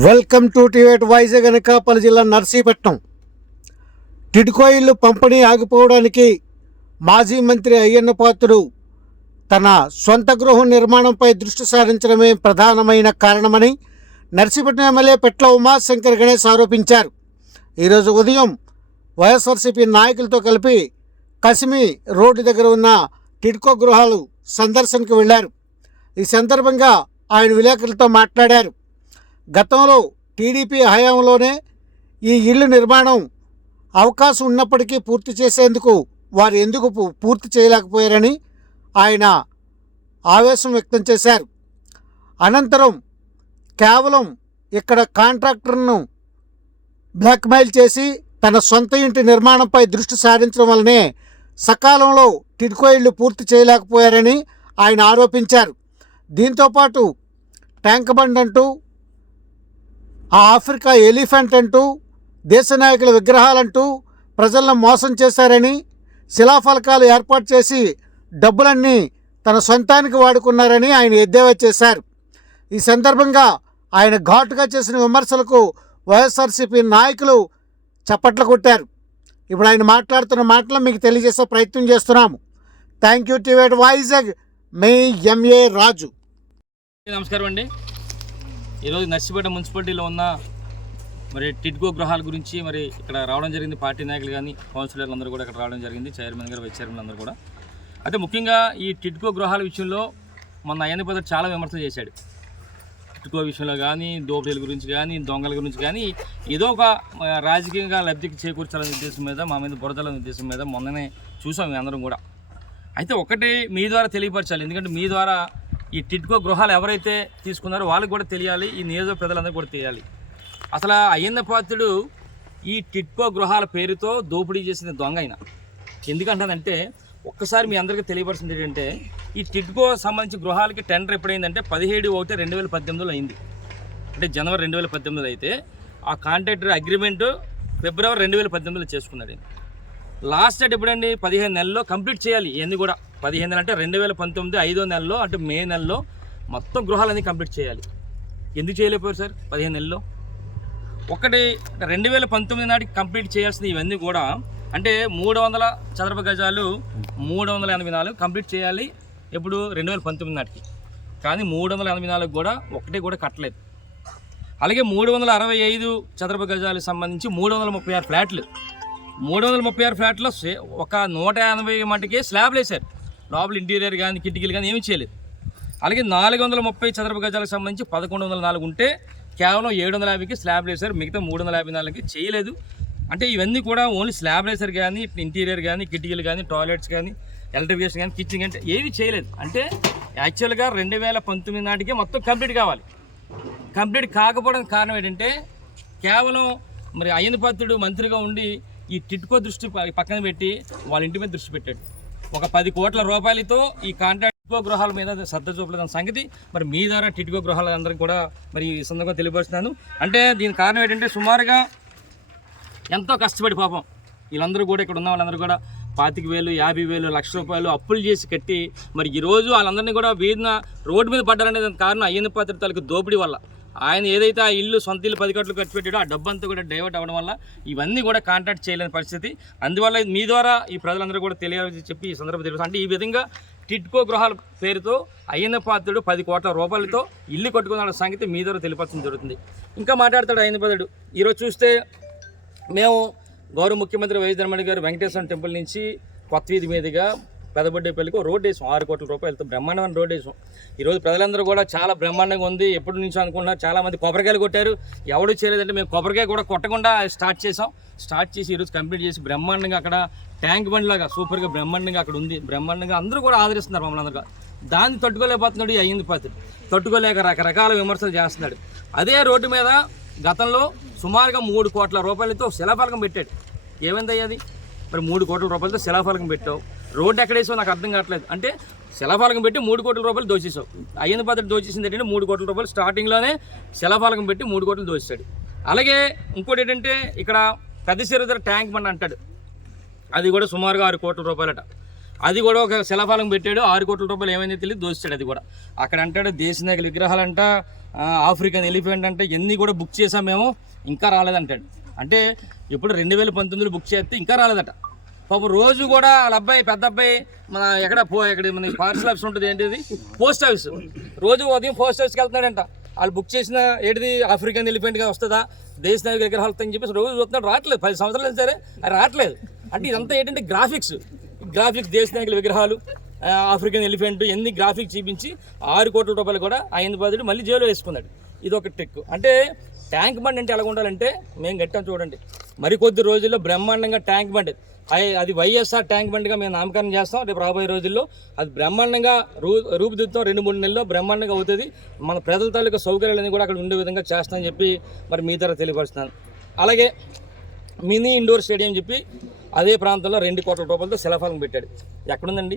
Welcome to టివేట్ వైజాగ్ అనకాపల్లి జిల్లా నర్సీపట్నం. టిడ్కో ఇల్లు పంపిణీ ఆగిపోవడానికి మాజీ మంత్రి అయ్యన్న పాత్రుడు తన సొంత గృహం నిర్మాణంపై దృష్టి సారించడమే ప్రధానమైన కారణమని నర్సీపట్నం ఎమ్మెల్యే పెట్ల ఉమాశంకర్ గణేష్ ఆరోపించారు. ఈరోజు ఉదయం వైఎస్ఆర్సీపీ నాయకులతో కలిపి కసిమి రోడ్డు దగ్గర ఉన్న టిడ్కో గృహాలు సందర్శనకు వెళ్ళారు. ఈ సందర్భంగా ఆయన విలేకరులతో మాట్లాడారు. గతంలో టీడీపీ హయాంలోనే ఈ ఇల్లు నిర్మాణం అవకాశం ఉన్నప్పటికీ పూర్తి చేసేందుకు వారు ఎందుకు పూ- పూర్తి చేయలేకపోయారని ఆయన ఆవేశం వ్యక్తం చేశారు. అనంతరం కేవలం ఇక్కడ కాంట్రాక్టర్ను బ్లాక్మెయిల్ చేసి తన సొంత ఇంటి నిర్మాణంపై దృష్టి సారించడం వల్లనే సకాలంలో టిడ్కో ఇళ్ళు పూర్తి చేయలేకపోయారని ఆయన ఆరోపించారు. దీంతోపాటు ట్యాంక్ బండ్ అంటూ ఆ ఆఫ్రికా ఎలిఫెంట్ అంటూ దేశ నాయకుల విగ్రహాలంటూ ప్రజలను మోసం చేశారని శిలాఫలకాలు ఏర్పాటు చేసి డబ్బులన్నీ తన సొంతానికి వాడుకున్నారని ఆయన ఎద్దేవా చేశారు. ఈ సందర్భంగా ఆయన ఘాటుగా చేసిన విమర్శలకు వైఎస్ఆర్సీపీ నాయకులు చప్పట్లు కొట్టారు. ఇప్పుడు ఆయన మాట్లాడుతున్న మాటలు మీకు తెలియజేసే ప్రయత్నం చేస్తున్నాము. థ్యాంక్ యూ టివేట్ వైజాగ్. మే ఎంఏ రాజు. నమస్కారం అండి. ఈరోజు నర్సిపేట మున్సిపాలిటీలో ఉన్న మరి టిడ్కో గృహాల గురించి మరి ఇక్కడ రావడం జరిగింది పార్టీ నాయకులు కానీ కౌన్సిలర్లు అందరూ కూడా ఇక్కడ రావడం జరిగింది. చైర్మన్ గారు వైస్ చైర్మన్ అందరూ కూడా. అయితే ముఖ్యంగా ఈ టిడ్కో గృహాల విషయంలో మొన్న అయ్యన్న పదర్ చాలా విమర్శలు చేశాడు. టిడ్కో విషయంలో కానీ దోపిడీల గురించి కానీ దొంగల గురించి కానీ ఏదో ఒక రాజకీయంగా లబ్ధికి చేకూర్చాలనే ఉద్దేశం మీద మా మీద బురదలనే ఉద్దేశం మీద మొన్ననే చూసాం మేము అందరం కూడా. అయితే ఒకటి మీ ద్వారా తెలియపరచాలి. ఎందుకంటే మీ ద్వారా ఈ టిడ్కో గృహాలు ఎవరైతే తీసుకున్నారో వాళ్ళకి కూడా తెలియాలి ఈ నియోజక ప్రజలందరూ కూడా తెలియాలి. అసలు ఆ అయ్యన్న పాత్రుడు ఈ టిట్కో గృహాల పేరుతో దోపిడీ చేసిన దొంగ ఆయన. ఎందుకంటానంటే ఒక్కసారి మీ అందరికీ తెలియపరిచింది ఏంటంటే ఈ టిట్కో సంబంధించి గృహాలకి టెండర్ ఎప్పుడైందంటే పదిహేడు ఒకటి రెండు వేల పద్దెనిమిదిలో అయింది. అంటే జనవరి రెండు వేల పద్దెనిమిదిలో అయితే ఆ కాంట్రాక్టర్ అగ్రిమెంటు ఫిబ్రవరి రెండు వేల పద్దెనిమిదిలో చేసుకున్నాడు లాస్ట్ డేట్ ఎప్పుడండి? పదిహేను నెలల్లో కంప్లీట్ చేయాలి ఇవన్నీ కూడా. పదిహేను నెలలు అంటే రెండు వేల పంతొమ్మిది ఐదో నెలలో అంటే మే నెలలో మొత్తం గృహాలన్నీ కంప్లీట్ చేయాలి. ఎందుకు చేయలేకపోయారు సార్ పదిహేను నెలల్లో ఒకటి రెండు వేల పంతొమ్మిది నాటికి కంప్లీట్ చేయాల్సిన ఇవన్నీ కూడా అంటే మూడు వందల చదరపు గజాలు మూడు వందల ఎనభై నాలుగు కంప్లీట్ చేయాలి ఇప్పుడు రెండు వేల పంతొమ్మిది నాటికి. కానీ మూడు వందల ఎనభై నాలుగు కూడా ఒకటి కూడా కట్టలేదు. అలాగే మూడు వందల అరవై ఐదు చదరపు గజాలకు సంబంధించి మూడు వందల ముప్పై ఆరు ఫ్లాట్లు. మూడు వందల ముప్పై ఆరు ఫ్లాట్లో సే- ఒక నూట ఎనభై మటుకే స్లాబ్లు వేశారు. లోపల ఇంటీరియర్ కానీ కిటికీలు కానీ ఏమీ చేయలేదు. అలాగే నాలుగు వందల ముప్పై చదరపు గజాలకు సంబంధించి పదకొండు వందల నాలుగు ఉంటే కేవలం ఏడు వందల యాభైకి స్లాబ్ వేశారు మిగతా మూడు వందల యాభై నాలుగుకి చేయలేదు. అంటే ఇవన్నీ కూడా ఓన్లీ స్లాబ్ వేశారు కానీ ఇంటీరియర్ కానీ కిటికీలు కానీ టాయిలెట్స్ కానీ ఎలక్ట్రిఫికేషన్ కానీ కిచెన్ కానీ ఏవి చేయలేదు. అంటే యాక్చువల్గా రెండు వేల పంతొమ్మిది నాటికే మొత్తం కంప్లీట్ కావాలి. కంప్లీట్ కాకపోవడానికి కారణం ఏంటంటే కేవలం మరి అయ్యన మంత్రిగా ఉండి ఈ టిట్కో దృష్టి పక్కన పెట్టి వాళ్ళ ఇంటి మీద దృష్టి పెట్టాడు. ఒక పది కోట్ల రూపాయలతో ఈ కాంట్రాక్ట్ టిట్కో గృహాల మీద శ్రద్ధ చూపలేదన్న సంగతి. మరి మీ ద్వారా టిట్కో గృహాల అందరికీ కూడా మరి ఈ సందర్భంగా తెలియపరుస్తున్నాను. అంటే దీని కారణం ఏంటంటే సుమారుగా ఎంతో కష్టపడి పాపం వీళ్ళందరూ కూడా ఇక్కడ ఉన్న వాళ్ళందరూ కూడా పాతిక వేలు యాభై వేలు లక్ష రూపాయలు అప్పులు చేసి కట్టి మరి ఈరోజు వాళ్ళందరినీ కూడా వీధిన రోడ్డు మీద పడ్డారనే దానికి కారణం అయ్యన్న పాత్ర తాలూకు దోపిడీ వల్ల. ఆయన ఏదైతే ఆ ఇల్లు సొంత ఇల్లు పది కట్లు ఖర్చు పెట్టాడో ఆ డబ్బంతా కూడా డైవర్ట్ అవ్వడం వల్ల ఇవన్నీ కూడా కాంటాక్ట్ చేయలేని పరిస్థితి. అందువల్ల ఇది మీ ద్వారా ఈ ప్రజలందరూ కూడా తెలియాలని చెప్పి ఈ సందర్భం తెలుసు అంటే ఈ విధంగా టిట్కో గృహాల పేరుతో అయ్యన్న పాత్రుడు పది కోట్ల రూపాయలతో ఇల్లు కట్టుకున్న సంగతి మీ ద్వారా తెలియపరచడం జరుగుతుంది. ఇంకా మాట్లాడతాడు అయ్యన్న పాత్రుడు ఈరోజు చూస్తే మేము గౌరవ ముఖ్యమంత్రి వైఎస్ జగన్మోహన్ గారు వెంకటేశ్వర టెంపుల్ నుంచి కొత్త వీధి మీదుగా పెదబొడ్డేపల్లికి రోడ్ వేసాం. ఆరు కోట్ల రూపాయలతో బ్రహ్మాండమైన రోడ్ వేసాం. ఈరోజు ప్రజలందరూ కూడా చాలా బ్రహ్మాండంగా ఉంది. ఎప్పటి నుంచో అనుకుంటున్నారు. చాలా మంది కొబ్బరికాయలు కొట్టారు. ఎవడు చేయలేదంటే మేము కొబ్బరికాయ కూడా కొట్టకుండా స్టార్ట్ చేసాం. స్టార్ట్ చేసి ఈరోజు కంప్లీట్ చేసి బ్రహ్మాండంగా అక్కడ ట్యాంక్ బండ్ లాగా సూపర్గా బ్రహ్మాండంగా అక్కడ ఉంది. బ్రహ్మాండంగా అందరూ కూడా ఆదరిస్తున్నారు మమ్మల్ని అందరూ. దాన్ని తట్టుకోలేకపోతున్నాడు అయ్యింది పాత్రుడు తట్టుకోలేక రకరకాల విమర్శలు చేస్తున్నాడు. అదే రోడ్డు మీద గతంలో సుమారుగా మూడు కోట్ల రూపాయలతో శిలాఫలకం పెట్టాడు. ఏమైంది అది? మరి మూడు కోట్ల రూపాయలతో శిలాఫలకం పెట్టావు. రోడ్డు ఎక్కడేసావు నాకు అర్థం కావట్లేదు. అంటే శిలాఫలకం పెట్టి మూడు కోట్ల రూపాయలు దోచేసావు. అయ్యన్న పద్ధతి దోచేసింది ఏంటంటే మూడు కోట్ల రూపాయలు స్టార్టింగ్లోనే శిలాఫలకం పెట్టి మూడు కోట్లు దోచేశాడు. అలాగే ఇంకోటి ఏంటంటే ఇక్కడ పెద్ద సిరదర ట్యాంక్ బండ్ అంటాడు. అది కూడా సుమారుగా ఆరు కోట్ల రూపాయలట. అది కూడా ఒక శిలాఫలం పెట్టాడు. ఆరు కోట్ల రూపాయలు ఏమైంది తెలియదు దోస్తాడు అది కూడా. అక్కడ అంటాడు దేశ నాయకుల విగ్రహాలంట ఆఫ్రికన్ ఎలిఫెంట్ అంటే ఎన్ని కూడా బుక్ చేసాం మేము ఇంకా రాలేదంటాడు. అంటే ఇప్పుడు రెండు వేల పంతొమ్మిదిలో బుక్ చేస్తే ఇంకా రాలేదట. పాపం రోజు కూడా వాళ్ళ అబ్బాయి పెద్ద అబ్బాయి మన ఎక్కడ పో ఎక్కడ మన పార్సల్ ఆఫీస్ ఉంటుంది ఏంటిది? Post office. రోజు ఉదయం పోస్ట్ ఆఫీస్కి వెళ్తున్నాడంట. వాళ్ళు బుక్ చేసిన ఏంటిది? ఆఫ్రికన్ ఎలిఫెంట్గా వస్తుందా? దేశ నాయక విగ్రహాలు అని చెప్పేసి రోజు చూస్తున్నాడు. రావట్లేదు. పది సంవత్సరాలు సరే. అది రావట్లేదు. అంటే ఇదంతా ఏంటంటే గ్రాఫిక్స్. గ్రాఫిక్స్ దేశ నాయకుల విగ్రహాలు ఆఫ్రికన్ ఎలిఫెంట్ ఎన్ని గ్రాఫిక్స్ చూపించి ఆరు కోట్ల రూపాయలు కూడా ఆయన బాధుడు మళ్ళీ జైలు వేసుకున్నాడు. ఇది ఒక ట్రిక్ అంటే ట్యాంక్ బండ్ అంటే ఎలా ఉండాలంటే మేము గట్టాం చూడండి. మరికొద్ది రోజుల్లో బ్రహ్మాండంగా ట్యాంక్ బండ్. అది వైఎస్ఆర్ ట్యాంక్ బండ్గా మేము నామకరణం చేస్తాం. రేపు రాబోయే రోజుల్లో అది బ్రహ్మాండంగా రూ రూపుదిద్దుతాం. రెండు మూడు నెలల్లో బ్రహ్మాండంగా అవుతుంది. మన ప్రజల తాలూకా సౌకర్యాలన్నీ కూడా అక్కడ ఉండే విధంగా చేస్తామని చెప్పి మరి మీ ద్వారా తెలియపరుస్తున్నాను. అలాగే మినీ ఇండోర్ స్టేడియం చెప్పి అదే ప్రాంతంలో రెండు కోట్ల రూపాయలతో శిలాఫలం పెట్టాడు. ఎక్కడుందండి?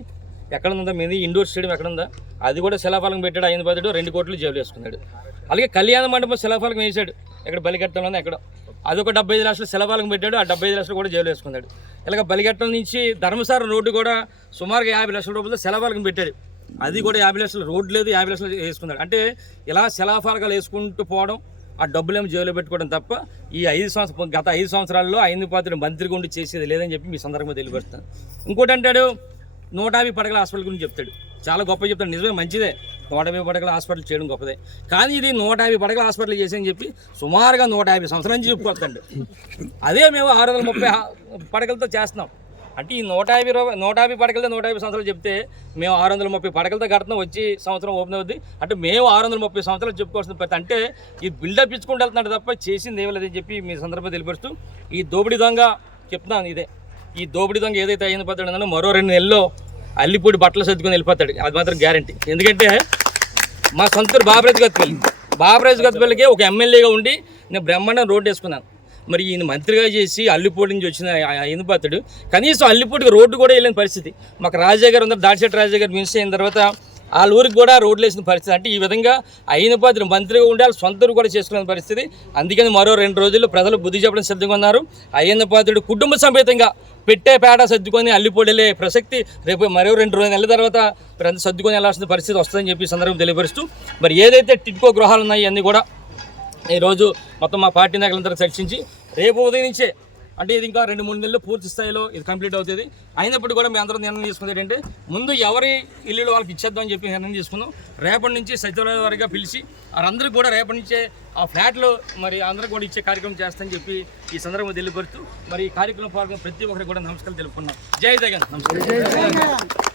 ఎక్కడుందా మినీ ఇండోర్ స్టేడియం ఎక్కడుందా? అది కూడా శిలాఫలం పెట్టాడు ఆయన బదులు రెండు కోట్లు జేబులు వేసుకున్నాడు అలాగే కళ్యాణ మండపం శిలాఫలం వేసాడు ఇక్కడ బలికట్టంలోనే ఎక్కడో. అదొక డెబ్బై ఐదు లక్షలు సెలవాలకు పెట్టాడు. ఆ డెబ్బై ఐదు లక్షలు కూడా జైలు వేసుకున్నాడు. ఇలాగ బలిగట్టం నుంచి ధర్మసారం రోడ్డు కూడా సుమారుగా యాభై లక్షల రూపాయలు సెలవాలకు పెట్టాడు. అది కూడా యాభై లక్షలు రోడ్డు లేదు యాభై లక్షలు వేసుకున్నాడు. అంటే ఇలా శిలాఫలకాలు వేసుకుంటూ పోవడం ఆ డబ్బులేమో జైలు పెట్టుకోవడం తప్ప ఈ ఐదు సంవత్సరం గత ఐదు సంవత్సరాల్లో ఐదు పాత్ర మంత్రిగా ఉండి చేసేది లేదని చెప్పి మీ సందర్భంగా తెలియపరుస్తాను. ఇంకోటి అంటాడు నూట యాభై పడగల హాస్పిటల్ గురించి చెప్తాడు. చాలా గొప్ప చెప్తాడు. నిజమే మంచిదే. నూట యాభై పడగల హాస్పిటల్ చేయడం గొప్పదే. కానీ ఇది నూట యాభై పడగల హాస్పిటల్ చేసి చెప్పి సుమారుగా నూట యాభై సంవత్సరాల నుంచి చెప్పుకొస్తాడు. అదే మేము ఆరు వందల ముప్పై పడగలతో చేస్తున్నాం. అంటే ఈ నూట యాభై రూపాయలు నూట యాభై పడకలతో నూట యాభై సంవత్సరాలు చెప్తే మేము ఆరు వందల ముప్పై పడకలతో కడుతున్నాం. వచ్చి సంవత్సరం ఓపెన్ అవుద్ది. అంటే మేము ఆరు వందల ముప్పై సంవత్సరాలు చెప్పుకోవాల్సిన ప్రతి అంటే ఈ బిల్డప్ ఇచ్చుకుంటూ వెళ్తున్నాడు తప్ప చేసింది ఏమీ లేదని చెప్పి మీ సందర్భంగా తెలియపరుస్తూ ఈ దోపిడీ దొంగ చెప్తున్నాను ఇదే. ఈ దోపిడీ దొంగ ఏదైతే అయిన పోతాడో మరో రెండు నెలల్లో అల్లిపూడి బట్టలు సర్దుకొని వెళ్ళిపోతాడు. అది మాత్రం గ్యారంటీ ఎందుకంటే మా సొంతూరు బాబరాజు గతిపల్లి బాబరాజు గతిపల్లికి ఒక ఎమ్మెల్యేగా ఉండి నేను బ్రహ్మాండం రోడ్డు వేసుకున్నాను. మరి ఈయన మంత్రిగా చేసి అల్లిపూడి నుంచి వచ్చిన అయినపాతుడు కనీసం అల్లిపూడికి రోడ్డు కూడా వెళ్ళిన పరిస్థితి. మాకు రాజా గారు ఉన్నారు దాడిశెట్టి రాజా గారు మినిస్టర్ అయిన తర్వాత వాళ్ళ ఊరికి కూడా రోడ్లు వేసిన పరిస్థితి. అంటే ఈ విధంగా అయినపాతుడు మంత్రిగా ఉండాలి వాళ్ళ సొంత కూడా చేసుకునే పరిస్థితి. అందుకని మరో రెండు రోజుల్లో ప్రజలు బుద్ధి చెప్పడం సిద్ధంగా ఉన్నారు. అయ్యన్నపాతుడు కుటుంబ సమేతంగా పెట్టే పేడ సర్దుకొని అల్లిపొడిలే ప్రసక్తి రేపు మరో రెండు రోజుల నెలల తర్వాత ప్రజలు సర్దుకొని వెళ్ళాల్సిన పరిస్థితి వస్తుందని చెప్పి సందర్భం తెలియపరుస్తూ మరి ఏదైతే టిట్కో గృహాలు ఉన్నాయో అన్నీ కూడా ఈరోజు మొత్తం మా పార్టీ నాయకులందరూ చర్చించి రేపు ఉదయం నుంచే అంటే ఇది ఇంకా రెండు మూడు నెలలు పూర్తి స్థాయిలో ఇది కంప్లీట్ అవుతుంది. అయినప్పుడు కూడా మేము అందరం నిర్ణయం తీసుకుంది ఏంటంటే ముందు ఎవరి ఇల్లు వాళ్ళకి ఇచ్చేద్దాం అని చెప్పి నిర్ణయం తీసుకున్నాం రేపటి నుంచి సచివాలయ వారిగా పిలిచి వారందరికీ కూడా రేపటి నుంచే ఆ ఫ్లాట్లు మరి అందరూ కూడా ఇచ్చే కార్యక్రమం చేస్తామని చెప్పి ఈ సందర్భంగా తెలియపరుతూ మరి ఈ కార్యక్రమం పాల్గొన్న ప్రతి ఒక్కరికి కూడా నమస్కారం తెలుపుకున్నాం. జై జగన్. నమస్కారం.